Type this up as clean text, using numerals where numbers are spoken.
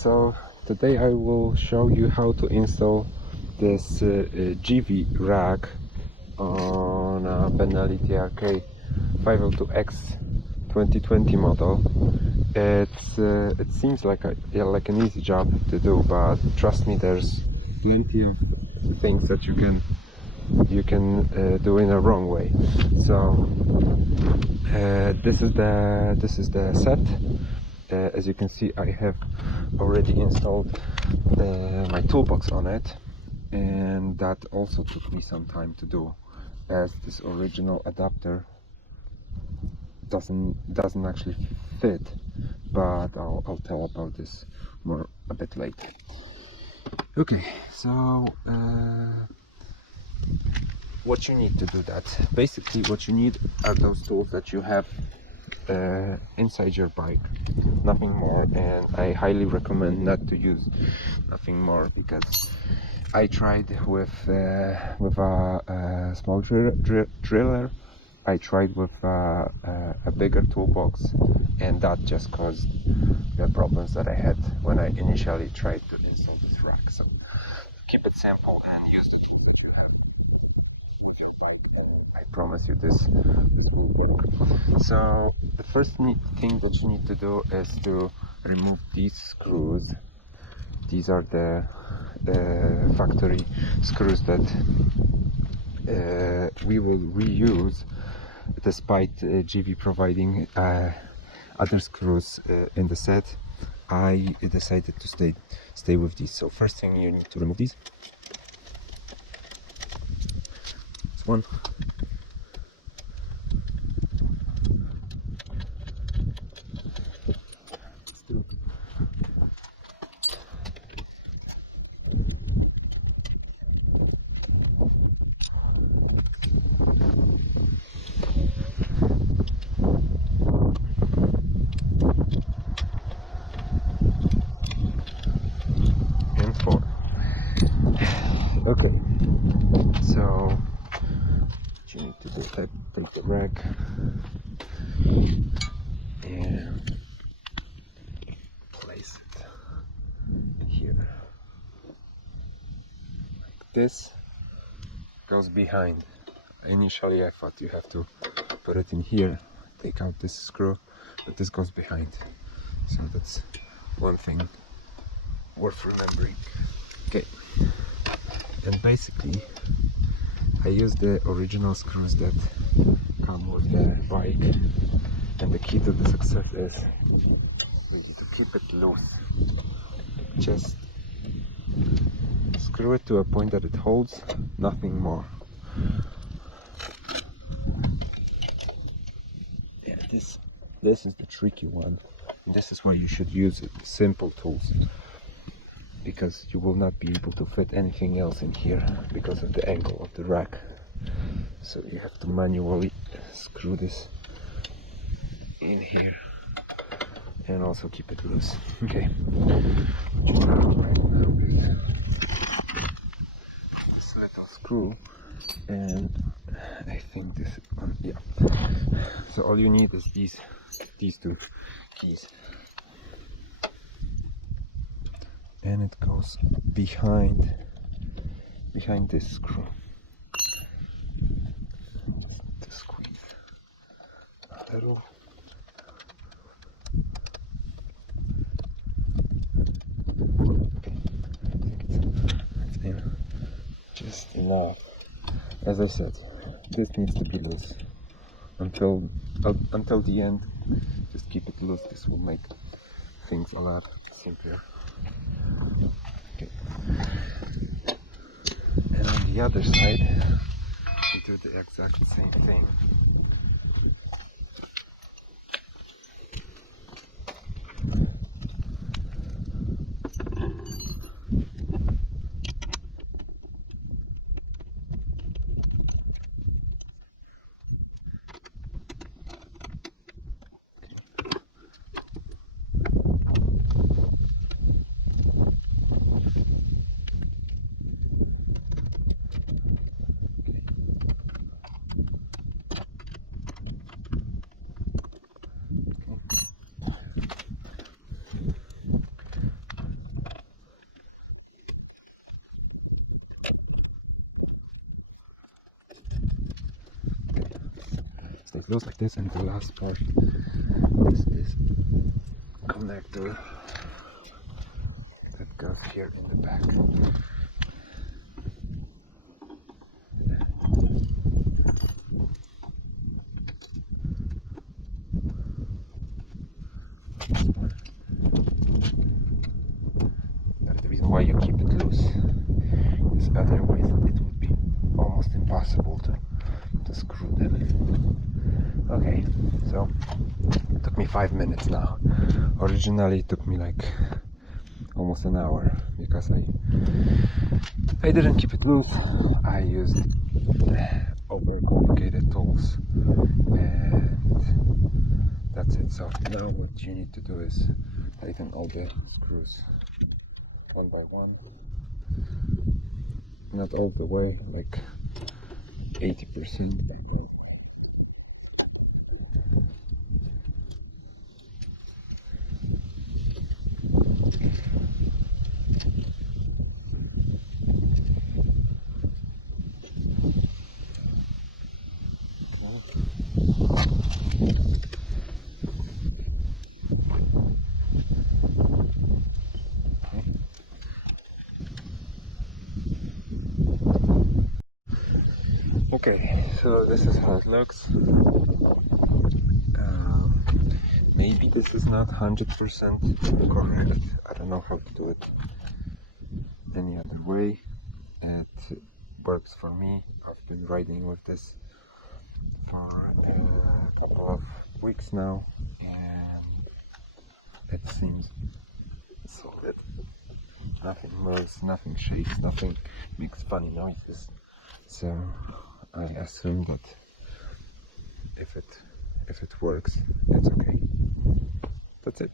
So today I will show you how to install this Givi rack on a Benelli TRK 502X 2020 model. It seems like an easy job to do, but trust me, there's plenty of things that you can do in a wrong way. So this is the set. As you can see, I have already installed my toolbox on it, and that also took me some time to do, as this original adapter doesn't actually fit, but I'll tell about this more a bit later. Okay, so what you need to do that, basically what you need are those tools that you have inside your bike, nothing more. And I highly recommend not to use nothing more, because I tried with a small driller, I tried with a bigger toolbox, and that just caused the problems that I had when I initially tried to install this rack. So keep it simple and use the tool. I promise you this will work. So the first thing that you need to do is to remove these screws. These are the factory screws that we will reuse, despite Givi providing other screws in the set. I decided to stay with these. So first thing, you need to remove these. This one. Okay, so what you need to do, take the rack and place it here. This goes behind. Initially I thought you have to put it in here, take out this screw, but this goes behind. So that's one thing worth remembering. Okay, and basically I use the original screws that come with the bike, and the key to the success is really to keep it loose. Just screw it to a point that it holds, nothing more. Yeah, this is the tricky one. This is why you should use simple tools, because you will not be able to fit anything else in here because of the angle of the rack. So you have to manually screw this in here and also keep it loose. Okay, what you need right now is this little screw, and I think this one, yeah. So all you need is these two keys, and it goes behind this screw. To squeeze a little. Okay, it's in just enough. As I said, this needs to be loose until the end. Just keep it loose. This will make things a lot simpler. Okay. And on the other side, we do the exact same thing. loose like this, and the last part is this connector that goes here in the back. That's the reason why you keep it loose, because otherwise it would be almost impossible to screw them. Okay, so it took me 5 minutes now. Originally it took me like almost an hour, because I didn't keep it loose. I used overcomplicated tools, and that's it. So now what you need to do is tighten all the screws one by one. Not all the way, like 80%. Okay, so this is how it looks. Maybe this is not 100% correct. I don't know how to do it any other way. It works for me. I've been riding with this for a couple of weeks now, and it seems solid. Nothing moves, nothing shakes, nothing makes funny noises. So I assume that if it works, it's okay. That's it.